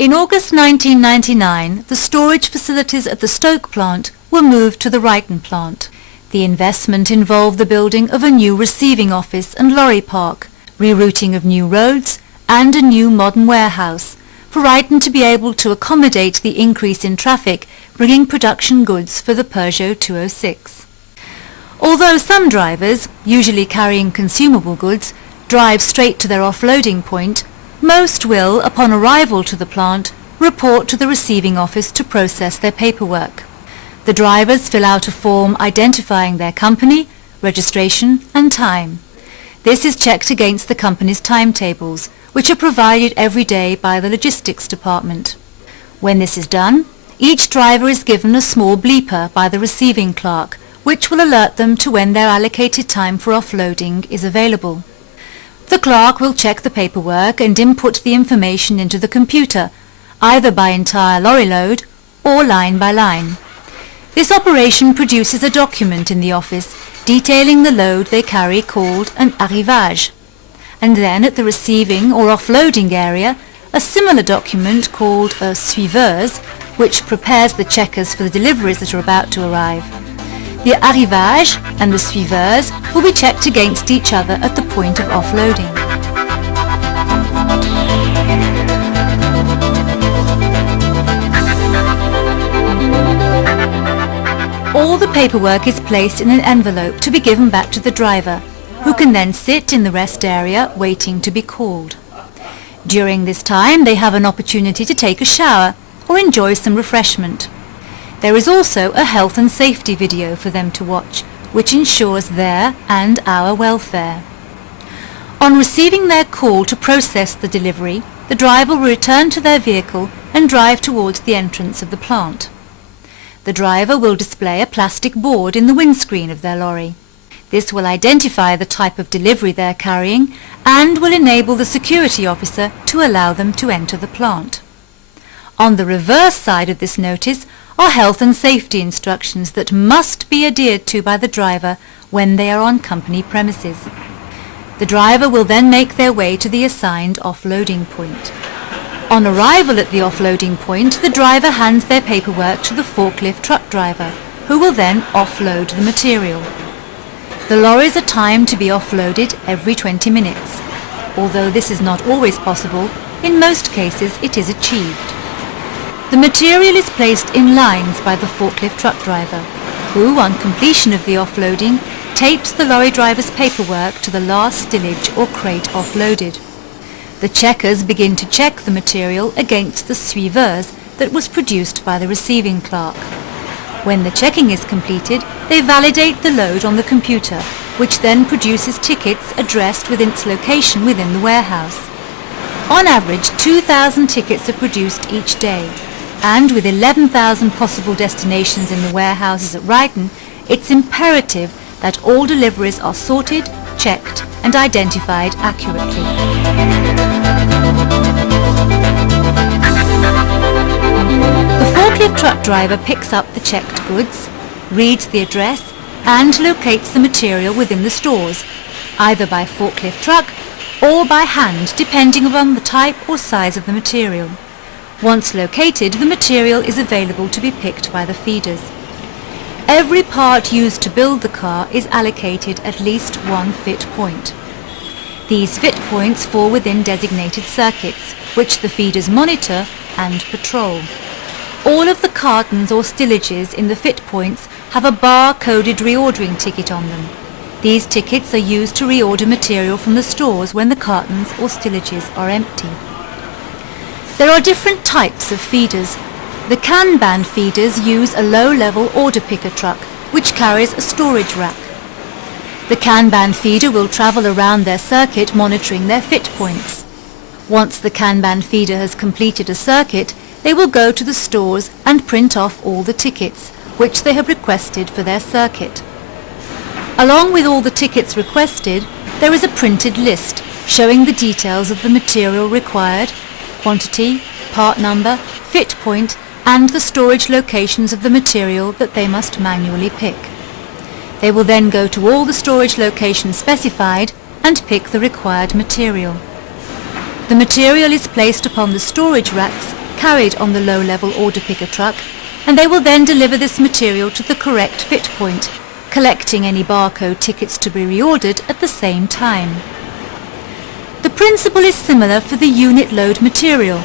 In August 1999, the storage facilities at the Stoke plant were moved to the Ryton plant. The investment involved the building of a new receiving office and lorry park, rerouting of new roads, and a new modern warehouse, for Ryton to be able to accommodate the increase in traffic bringing production goods for the Peugeot 206. Although some drivers, usually carrying consumable goods, drive straight to their offloading point, most will, upon arrival to the plant, report to the receiving office to process their paperwork. The drivers fill out a form identifying their company, registration and time. This is checked against the company's timetables, which are provided every day by the logistics department. When this is done, each driver is given a small bleeper by the receiving clerk, which will alert them to when their allocated time for offloading is available. The clerk will check the paperwork and input the information into the computer, either by entire lorry load or line by line. This operation produces a document in the office detailing the load they carry called an arrivage, and then at the receiving or offloading area a similar document called a suiveuse, which prepares the checkers for the deliveries that are about to arrive. The arrivage and the suiveuse will be checked against each other at the point of offloading. All the paperwork is placed in an envelope to be given back to the driver, who can then sit in the rest area waiting to be called. During this time they have an opportunity to take a shower or enjoy some refreshment. There is also a health and safety video for them to watch, which ensures their and our welfare. On receiving their call to process the delivery, the driver will return to their vehicle and drive towards the entrance of the plant. The driver will display a plastic board in the windscreen of their lorry. This will identify the type of delivery they are carrying and will enable the security officer to allow them to enter the plant. On the reverse side of this notice are health and safety instructions that must be adhered to by the driver when they are on company premises. The driver will then make their way to the assigned offloading point. On arrival at the offloading point, the driver hands their paperwork to the forklift truck driver, who will then offload the material. The lorries are timed to be offloaded every 20 minutes. Although this is not always possible, in most cases it is achieved. The material is placed in lines by the forklift truck driver, who, on completion of the offloading, tapes the lorry driver's paperwork to the last stillage or crate offloaded. The checkers begin to check the material against the suiveuse that was produced by the receiving clerk. When the checking is completed, they validate the load on the computer, which then produces tickets addressed with its location within the warehouse. On average, 2,000 tickets are produced each day, and with 11,000 possible destinations in the warehouses at Ryton, it's imperative that all deliveries are sorted, checked and identified accurately. The forklift truck driver picks up the checked goods, reads the address and locates the material within the stores, either by forklift truck or by hand depending upon the type or size of the material. Once located, the material is available to be picked by the feeders. Every part used to build the car is allocated at least one fit point. These fit points fall within designated circuits, which the feeders monitor and patrol. All of the cartons or stillages in the fit points have a bar-coded reordering ticket on them. These tickets are used to reorder material from the stores when the cartons or stillages are empty. There are different types of feeders. The Kanban feeders use a low-level order picker truck, which carries a storage rack. The Kanban feeder will travel around their circuit monitoring their fit points. Once the Kanban feeder has completed a circuit, they will go to the stores and print off all the tickets, which they have requested for their circuit. Along with all the tickets requested, there is a printed list showing the details of the material required, quantity, part number, fit point and the storage locations of the material that they must manually pick. They will then go to all the storage locations specified and pick the required material. The material is placed upon the storage racks carried on the low-level order picker truck, and they will then deliver this material to the correct fit point, collecting any barcode tickets to be reordered at the same time. The principle is similar for the unit load material,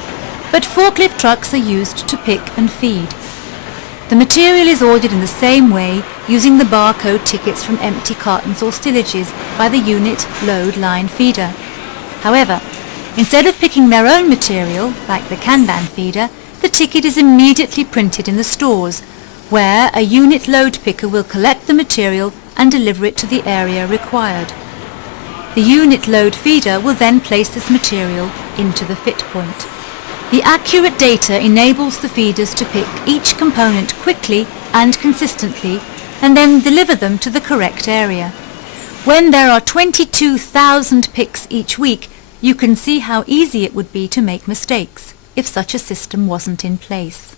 but forklift trucks are used to pick and feed. The material is ordered in the same way using the barcode tickets from empty cartons or stillages by the unit load line feeder. However, instead of picking their own material, like the Kanban feeder, the ticket is immediately printed in the stores, where a unit load picker will collect the material and deliver it to the area required. The unit load feeder will then place this material into the fit point. The accurate data enables the feeders to pick each component quickly and consistently, and then deliver them to the correct area. When there are 22,000 picks each week, you can see how easy it would be to make mistakes if such a system wasn't in place.